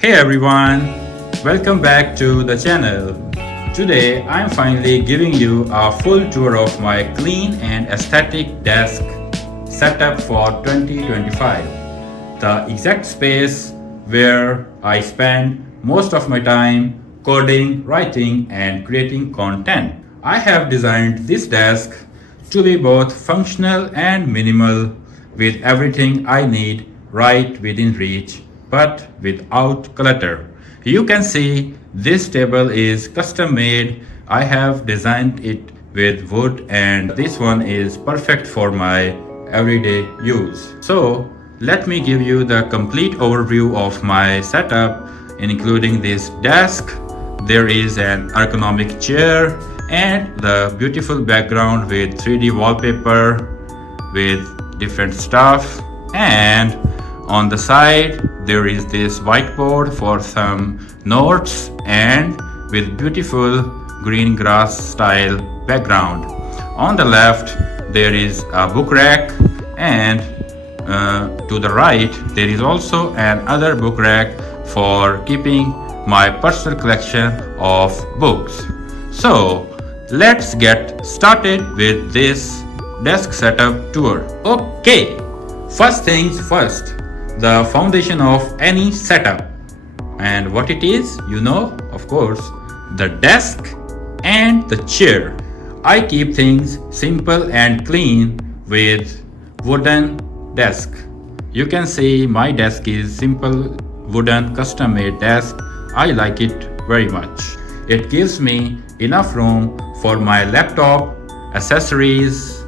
Hey everyone, welcome back to the channel. Today I'm finally giving you a full tour of my clean and aesthetic desk setup for 2025. The exact space where I spend most of my time coding, writing and creating content. I have designed this desk to be both functional and minimal with everything I need right within reach but without clutter. You can see this table is custom made. I have designed it with wood and this one is perfect for my everyday use. So let me give you the complete overview of my setup including this desk. There is an ergonomic chair and the beautiful background with 3D wallpaper with different stuff, and on the side there is this whiteboard for some notes and with beautiful green grass style background. On the left there is a book rack, and to the right there is also another book rack for keeping my personal collection of books. So let's get started with this desk setup tour. Okay, first things first, the foundation of any setup. And what it is, you know, of course, the desk and the chair. I keep things simple and clean with wooden desk. You can see my desk is simple wooden custom made desk. I like it very much. It gives me enough room for my laptop, accessories,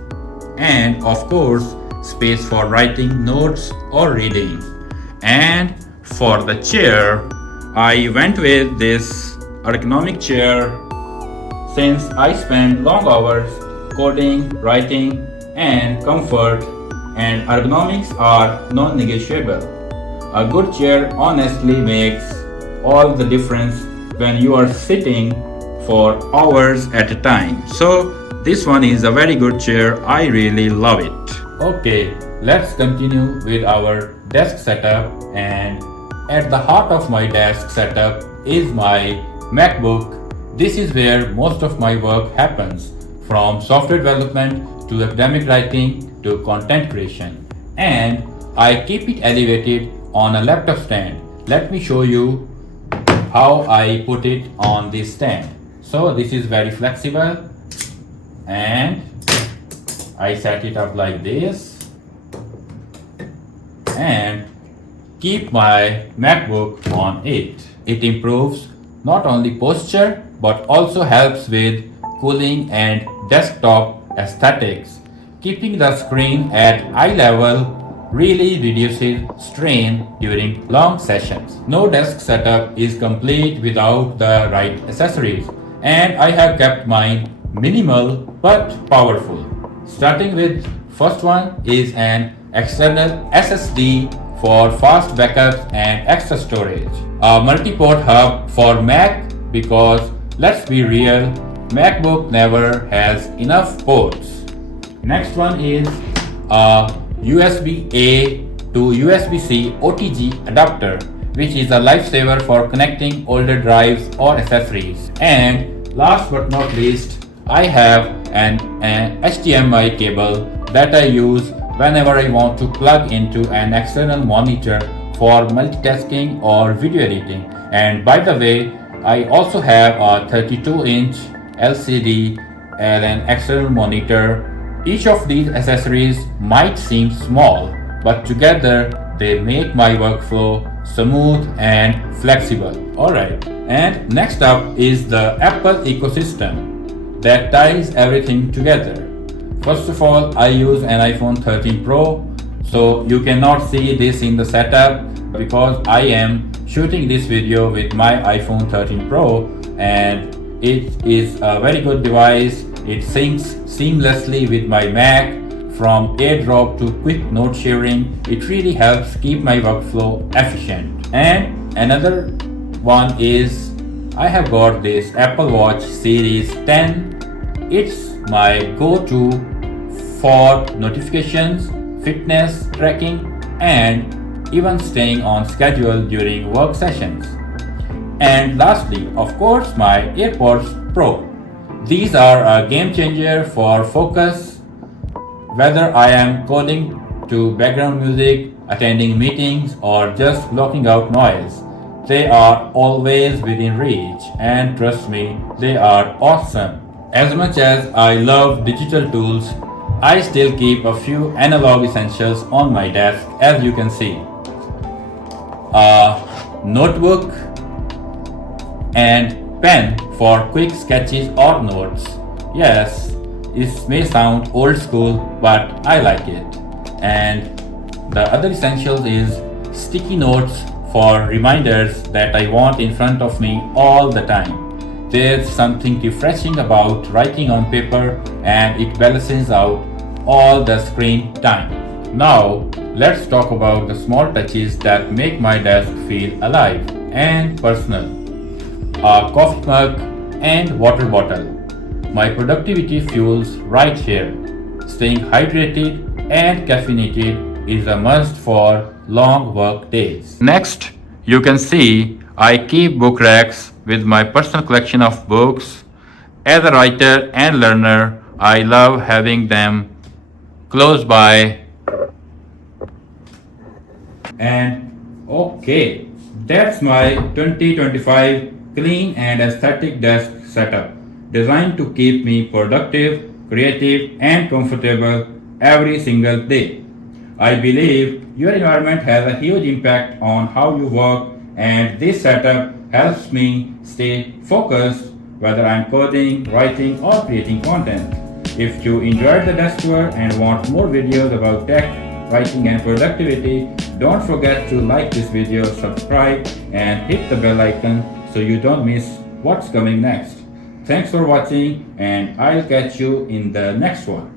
and of course space for writing notes or reading. And for the chair, I went with this ergonomic chair since I spend long hours coding, writing, and comfort, and ergonomics are non-negotiable. A good chair honestly makes all the difference when you are sitting for hours at a time. So this one is a very good chair. I really love it. Okay, let's continue with our desk setup, and at the heart of my desk setup is my MacBook. This is where most of my work happens, from software development to academic writing to content creation, and I keep it elevated on a laptop stand. Let me show you how I put it on this stand. So this is very flexible and I set it up like this and keep my MacBook on it. It improves not only posture but also helps with cooling and desktop aesthetics. Keeping the screen at eye level really reduces strain during long sessions. No desk setup is complete without the right accessories, and I have kept mine minimal but powerful. Starting with first one is an external SSD for fast backups and extra storage. A multi-port hub for Mac because let's be real, MacBook never has enough ports. Next one is a USB-A to USB-C OTG adapter, which is a lifesaver for connecting older drives or accessories. And last but not least, I have an HDMI cable that I use whenever I want to plug into an external monitor for multitasking or video editing. And by the way, I also have a 32-inch LCD and an external monitor. Each of these accessories might seem small, but together they make my workflow smooth and flexible. Alright, and next up is the Apple ecosystem that ties everything together. First of all, I use an iPhone 13 Pro, so you cannot see this in the setup because I am shooting this video with my iPhone 13 Pro, and it is a very good device. It syncs seamlessly with my Mac. From AirDrop to quick note sharing, it really helps keep my workflow efficient. And another one is I have got this Apple Watch Series 10. It's my go-to for notifications, fitness tracking, and even staying on schedule during work sessions. And lastly, of course, my AirPods Pro. These are a game changer for focus, whether I am coding to background music, attending meetings, or just blocking out noise. They are always within reach, and trust me, they are awesome. As much as I love digital tools, I still keep a few analog essentials on my desk, as you can see. A notebook and pen for quick sketches or notes. Yes, it may sound old school, but I like it. And the other essentials is sticky notes for reminders that I want in front of me all the time. There's something refreshing about writing on paper, and it balances out all the screen time. Now, let's talk about the small touches that make my desk feel alive and personal. A coffee mug and water bottle. My productivity fuels right here. Staying hydrated and caffeinated is a must for long work days. Next, you can see I keep book racks with my personal collection of books. As a writer and learner, I love having them close by. And okay, that's my 2025 clean and aesthetic desk setup, designed to keep me productive, creative, and comfortable every single day. I believe your environment has a huge impact on how you work, and this setup helps me stay focused whether I'm coding, writing, or creating content. If you enjoyed the desk tour and want more videos about tech, writing, and productivity, don't forget to like this video, subscribe, and hit the bell icon so you don't miss what's coming next. Thanks for watching, and I'll catch you in the next one.